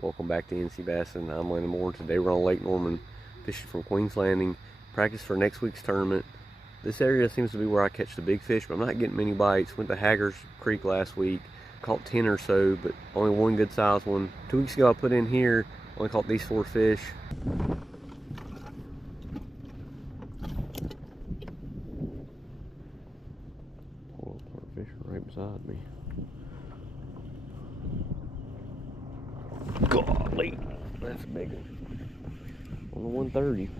Welcome back to NC Bassin. I'm Landon Moore. Today we're on Lake Norman fishing from Queen's Landing. Practice for next week's tournament. This area seems to be where I catch the big fish, but I'm not getting many bites. Went to Haggers Creek last week, caught 10 or so, but only one good sized one. 2 weeks ago I put in here, only caught these 4 fish. Oh, fish right beside me. Golly, that's a big one. On the 130.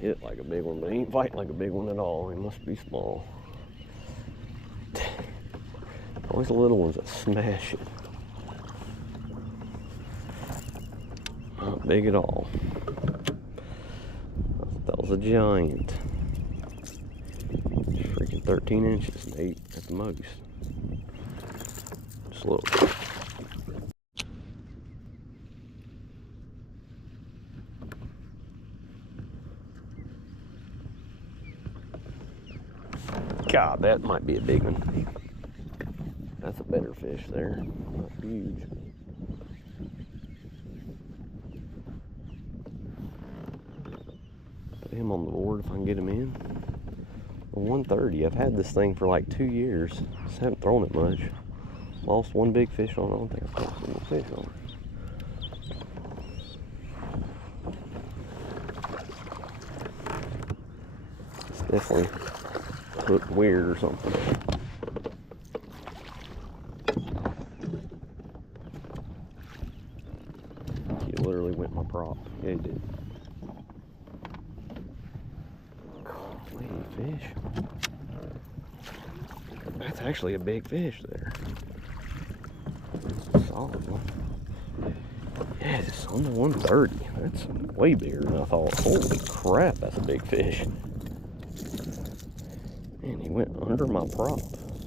Hit like a big one, but he ain't fighting like a big one at all. He must be small. Always the little ones that smash it. Not big at all. That was a giant. Freaking 13 inches, 8 at the most. Just a little. God, that might be a big one. That's a better fish there. Not huge. Put him on the board if I can get him in. A 130. I've had this thing for like 2 years. Just haven't thrown it much. Lost one big fish on it. I don't think I've caught a single fish on it. It's definitely hooked weird or something. He literally went my prop. Yeah, he did. Golly, fish. That's actually a big fish there. Solid one. Yes, on the 130. That's way bigger than I thought. Holy crap, that's a big fish. Man, he went under my prop.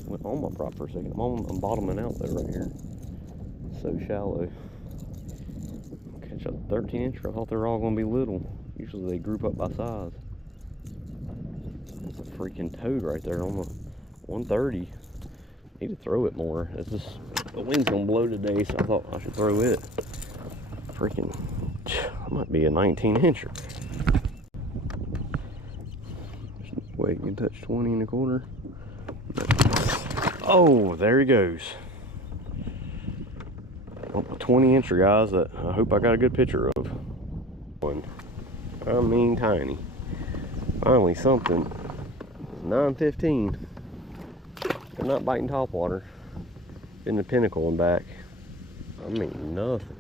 Went on my prop for a second. I'm bottoming out though right here. So shallow. Catch a 13 incher. I thought they were all gonna be little. Usually they group up by size. That's a freaking toad right there on the 130. Need to throw it more. It's just the wind's gonna blow today, so I thought I should throw it. Freaking, that might be a 19 incher. Wait, you can touch 20 and a quarter. Oh, there he goes. Well, a 20 incher, guys, that I hope I got a good picture of. One, I mean tiny. Finally something. 9:15. They're not biting topwater. In the Pinnacle and back. I mean nothing.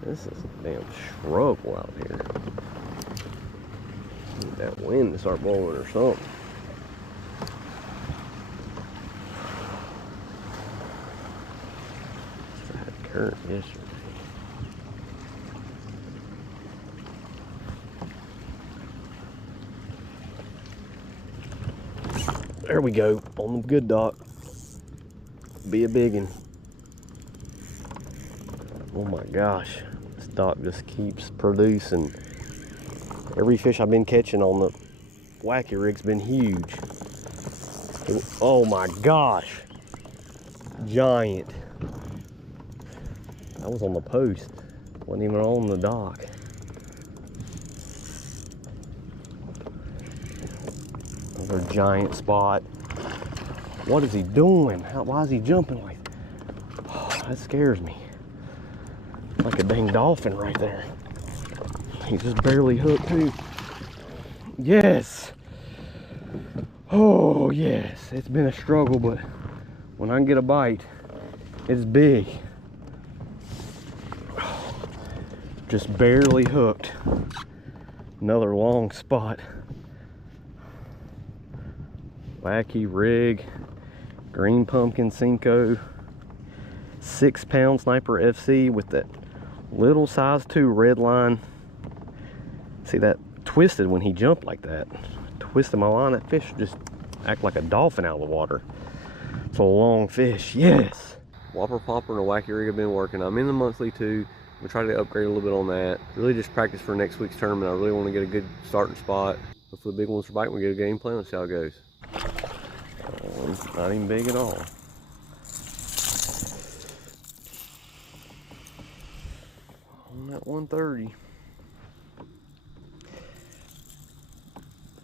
This is a damn shrub out here. Need that wind to start blowing or something. I had current yesterday. There we go, on the good dock. Be a biggin'. Oh my gosh, this dock just keeps producing. Every fish I've been catching on the wacky rig's been huge. Oh my gosh, giant. That was on the post, wasn't even on the dock. Another giant spot. What is he doing? Why is he jumping like that? Oh, that scares me. Like a dang dolphin right there. He just barely hooked too. Yes. Oh yes. It's been a struggle, but when I can get a bite, it's big. Just barely hooked. Another long spot. Wacky rig. Green pumpkin Cinco. 6-pound Sniper FC with that little size 2 red line. See, that twisted when he jumped like that. Twisted my line. That fish just act like a dolphin out of the water. It's a long fish. Yes. Whopper popper and a wacky rig have been working. I'm in the monthly too. We'll try to upgrade a little bit on that. Really just practice for next week's tournament. I really want to get a good starting spot. Hopefully the big ones are biting. We get a game plan and see how it goes. one's not even big at all. On that 130.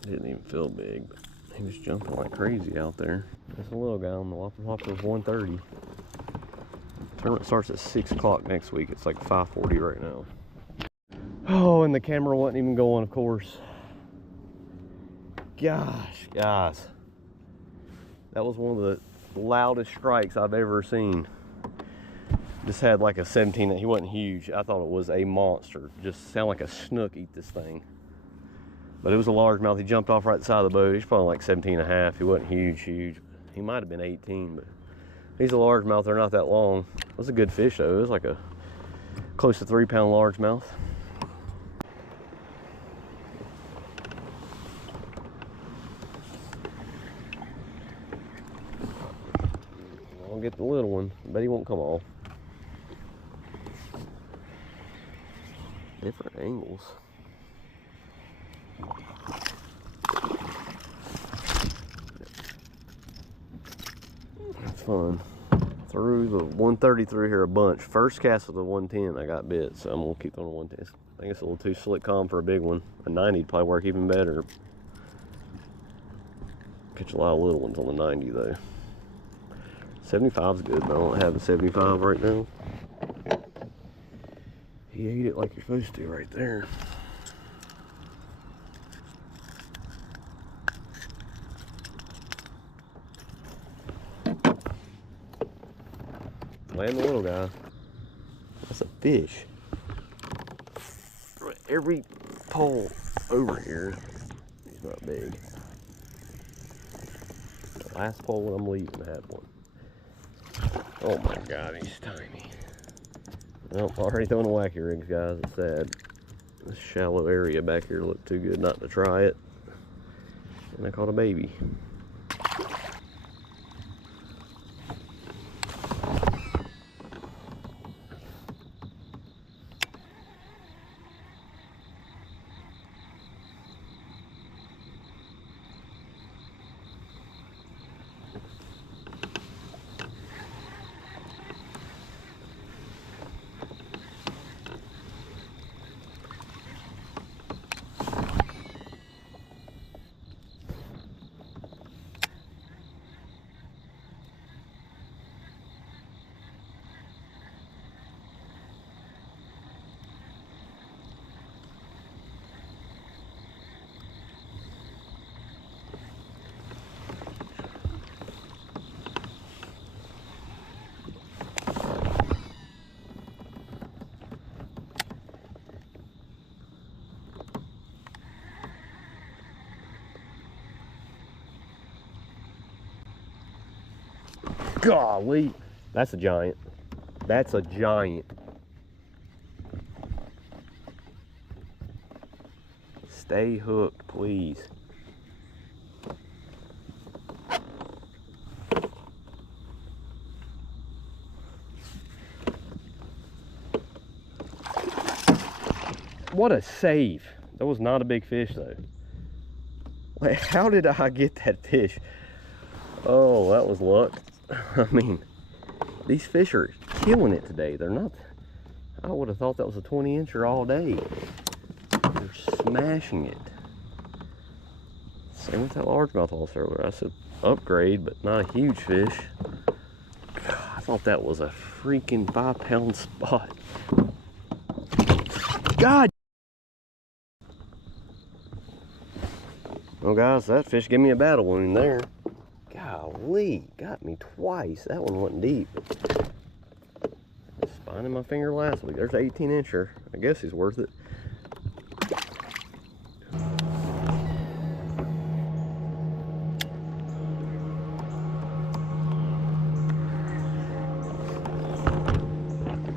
Didn't even feel big, but he was jumping like crazy out there. That's a little guy on the Whopper. Whopper's 130. Tournament starts at 6 o'clock next week. It's like 5:40 right now. Oh, and the camera wasn't even going, of course. Gosh, guys. That was one of the loudest strikes I've ever seen. Just had like a 17. He wasn't huge. I thought it was a monster. Just sounded like a snook eat this thing. But it was a largemouth. He jumped off right at the side of the boat. He's probably like 17 and a half. He wasn't huge. He might have been 18, but he's a largemouth. They're not that long. It was a good fish though. It was like a close to 3-pound largemouth. I'll get the little one. Bet he won't come off. Different angles. It's fun. Threw the 130 through here a bunch. First cast with the 110 I got bit, so I'm gonna keep on the 110. I think it's a little too slick calm for a big one. A 90 would probably work even better. Catch a lot of little ones on the 90 though. 75's good, but I don't have a 75 right now. He ate it like you're supposed to right there. Land the little guy. That's a fish. Every pole over here, he's not big. The last pole I'm leaving had one. Oh my God, he's tiny. Well, already throwing the wacky rigs, guys. It's sad. This shallow area back here looked too good not to try it. And I caught a baby. Golly, that's a giant. That's a giant. Stay hooked, please. What a save. That was not a big fish though. Wait, how did I get that fish? Oh, that was luck. I mean, these fish are killing it today. They're not, I would have thought that was a 20-incher all day. They're smashing it. Same with that largemouth also earlier. I said upgrade, but not a huge fish. God, I thought that was a freaking 5-pound spot. God! Well, guys, that fish gave me a battle wound there. Golly, got me twice. That one wasn't deep. Just finding my finger last week. There's an 18-incher. I guess he's worth it.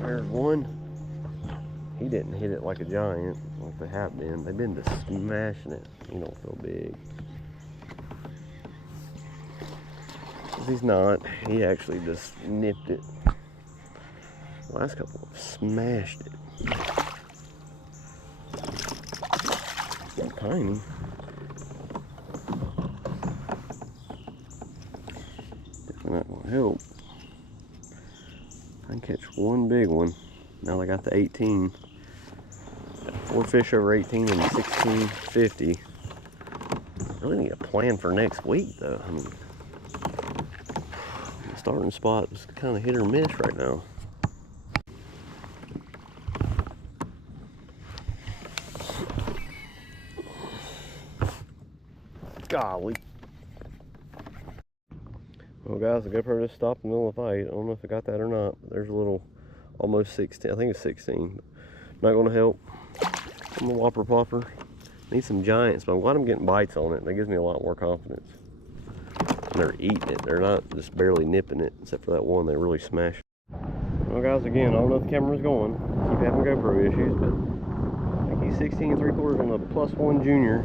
There's one. He didn't hit it like a giant, like they have been. They've been just smashing it. He don't feel big. He's not. He actually just nipped it. The last couple smashed it. Tiny. help. I can catch one big one. Now I got the 18. Got 4 fish over 18 and 16.50. Really need a plan for next week though. I mean, the starting spot is kind of hit or miss right now. Golly. Well guys, the GoPro just stopped in the middle of the fight. I don't know if I got that or not, but there's a little, almost 16, I think it's 16. Not gonna help. I'm a whopper popper. Need some giants, but I'm glad I'm getting bites on it. That gives me a lot more confidence. And they're eating it. They're not just barely nipping it, except for that one they really smashed. Well guys, again, I don't know if the camera's going. Keep having GoPro issues, but I think he's 16 3/4 on the +1 junior.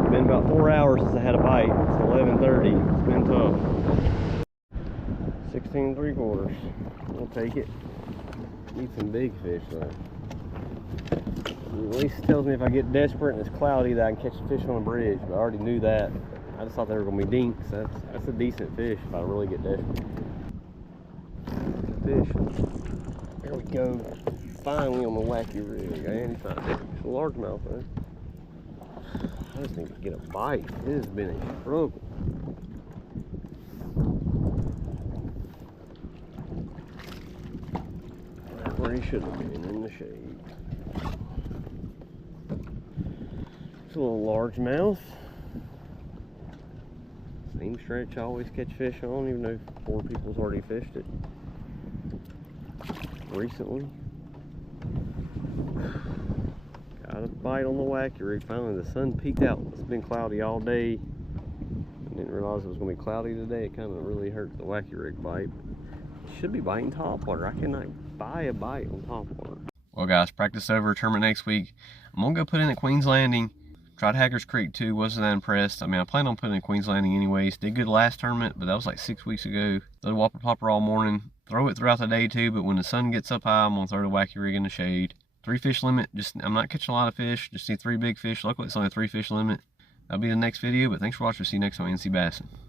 It's been about 4 hours since I had a bite. It's 11:30. It's been tough. 16 3/4. We'll take it. Need some big fish though. At least it tells me if I get desperate and it's cloudy that I can catch a fish on the bridge, but I already knew that. I just thought they were going to be dinks. That's a decent fish if I really get desperate. Fish. There we go. Finally on the wacky rig. And he found it. It's a largemouth though. I just need to get a bite. It has been a struggle. Right where he should have been, in the shade. It's a little largemouth. Same stretch I always catch fish on, even though 4 people's already fished it recently. Got a bite on the wacky rig. Finally, the sun peeked out. It's been cloudy all day. I didn't realize it was going to be cloudy today. It kind of really hurt the wacky rig bite. It should be biting topwater. I cannot buy a bite on topwater. Well guys, practice over, tournament next week. I'm going to go put in at Queen's Landing. Tried Hackers Creek too, wasn't that impressed. I mean, I planned on putting in Queen's Landing anyways. Did good last tournament, but that was like 6 weeks ago. Throw the whopper popper all morning. Throw it throughout the day too, but when the sun gets up high, I'm going to throw the wacky rig in the shade. 3 fish limit. I'm not catching a lot of fish. Just need 3 big fish. Luckily, it's only a 3 fish limit. That'll be the next video, but thanks for watching. See you next time on NC Bassing.